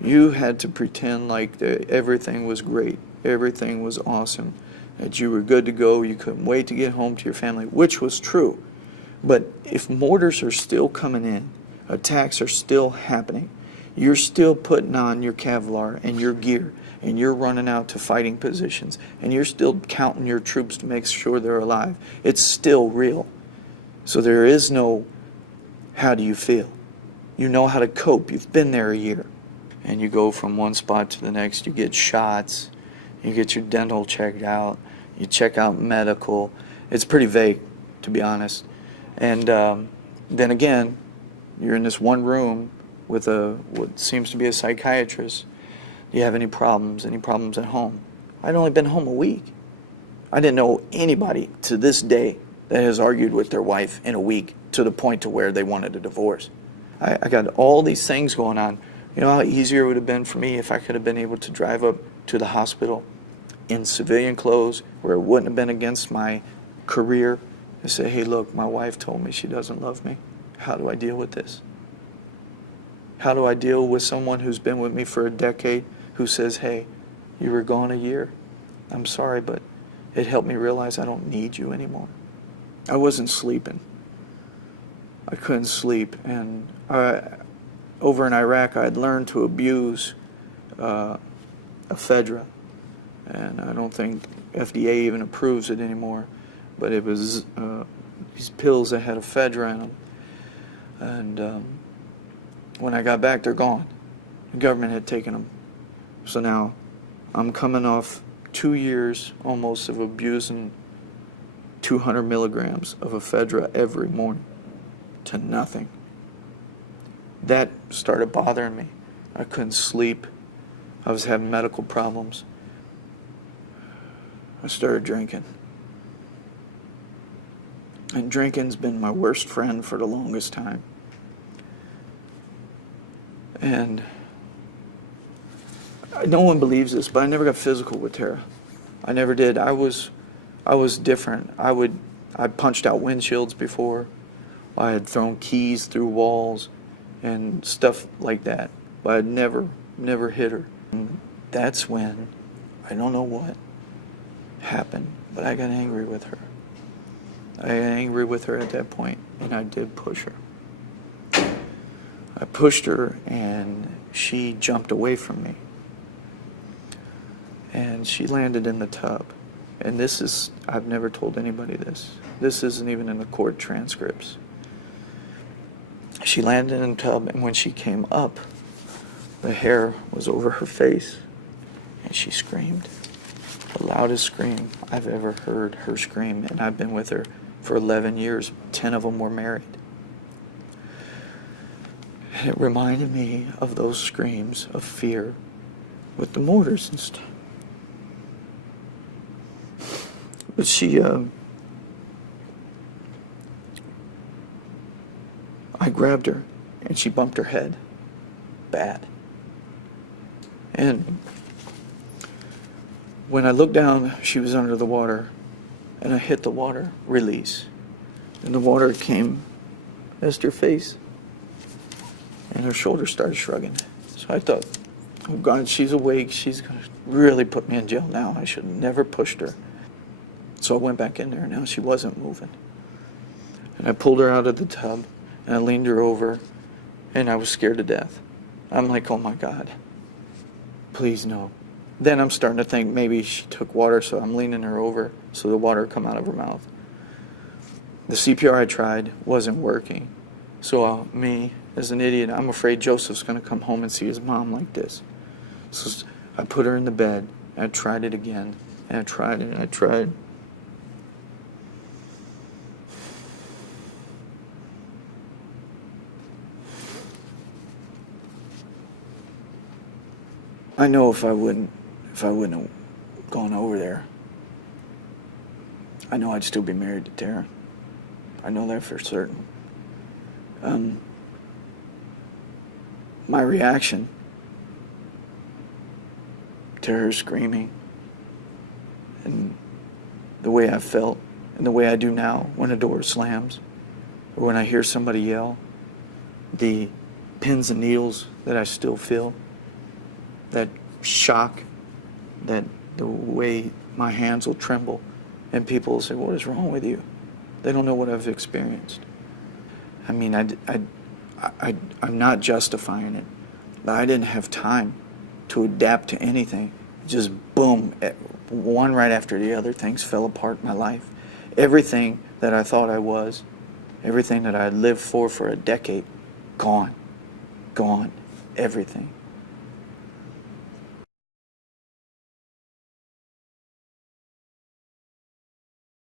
You had to pretend like everything was great, everything was awesome, that you were good to go, you couldn't wait to get home to your family, which was true. But if mortars are still coming in, attacks are still happening, you're still putting on your Kevlar and your gear, and you're running out to fighting positions, and you're still counting your troops to make sure they're alive, it's still real. So there is no, how do you feel? You know how to cope. You've been there a year. And you go from one spot to the next. You get shots. You get your dental checked out. You check out medical. It's pretty vague, to be honest. And then again, you're in this one room with what seems to be a psychiatrist. Do you have any problems? Any problems at home? I'd only been home a week. I didn't know anybody to this day that has argued with their wife in a week to the point to where they wanted a divorce. I got all these things going on. You know how easier it would have been for me if I could have been able to drive up to the hospital in civilian clothes where it wouldn't have been against my career and say, hey, look, my wife told me she doesn't love me. How do I deal with this? How do I deal with someone who's been with me for a decade who says, hey, you were gone a year. I'm sorry, but it helped me realize I don't need you anymore. I wasn't sleeping. I couldn't sleep. And over in Iraq, I had learned to abuse ephedra, and I don't think FDA even approves it anymore. But it was these pills that had ephedra in them, and when I got back, they're gone. The government had taken them. So now I'm coming off 2 years almost of abusing 200 milligrams of ephedra every morning to nothing. That started bothering me. I couldn't sleep. I was having medical problems. I started drinking. And drinking's been my worst friend for the longest time. And no one believes this, but I never got physical with Tara. I never did. I was different. I punched out windshields before. I had thrown keys through walls and stuff like that, but I'd never hit her. And that's when, I don't know what happened, but I got angry with her. I got angry with her at that point, and I did push her. I pushed her, and she jumped away from me. And she landed in the tub. And this is, I've never told anybody this. This isn't even in the court transcripts. She landed in the tub, and when she came up, the hair was over her face, and she screamed. The loudest scream I've ever heard her scream, and I've been with her for 11 years. 10 of them were married. And it reminded me of those screams of fear with the mortars and stuff. But she, I grabbed her, and she bumped her head bad. And when I looked down, she was under the water, and I hit the water, release. And the water came past her face, and her shoulders started shrugging. So I thought, oh God, she's awake. She's going to really put me in jail now. I should have never pushed her. So I went back in there, and now she wasn't moving. And I pulled her out of the tub, and I leaned her over, and I was scared to death. I'm like, oh my God, please no. Then I'm starting to think maybe she took water, so I'm leaning her over so the water would come out of her mouth. The CPR I tried wasn't working. So me, as an idiot, I'm afraid Joseph's going to come home and see his mom like this. So I put her in the bed, and I tried it again, and I tried it, and I tried. I know if I wouldn't have gone over there, I know I'd still be married to Tara. I know that for certain. My reaction to her screaming and the way I felt and the way I do now when a door slams or when I hear somebody yell, the pins and needles that I still feel, that shock, that the way my hands will tremble, and people will say, "What is wrong with you?" They don't know what I've experienced. I mean, I'm not justifying it, but I didn't have time to adapt to anything. Just boom, one right after the other, things fell apart in my life. Everything that I thought I was, everything that I had lived for a decade, gone, everything.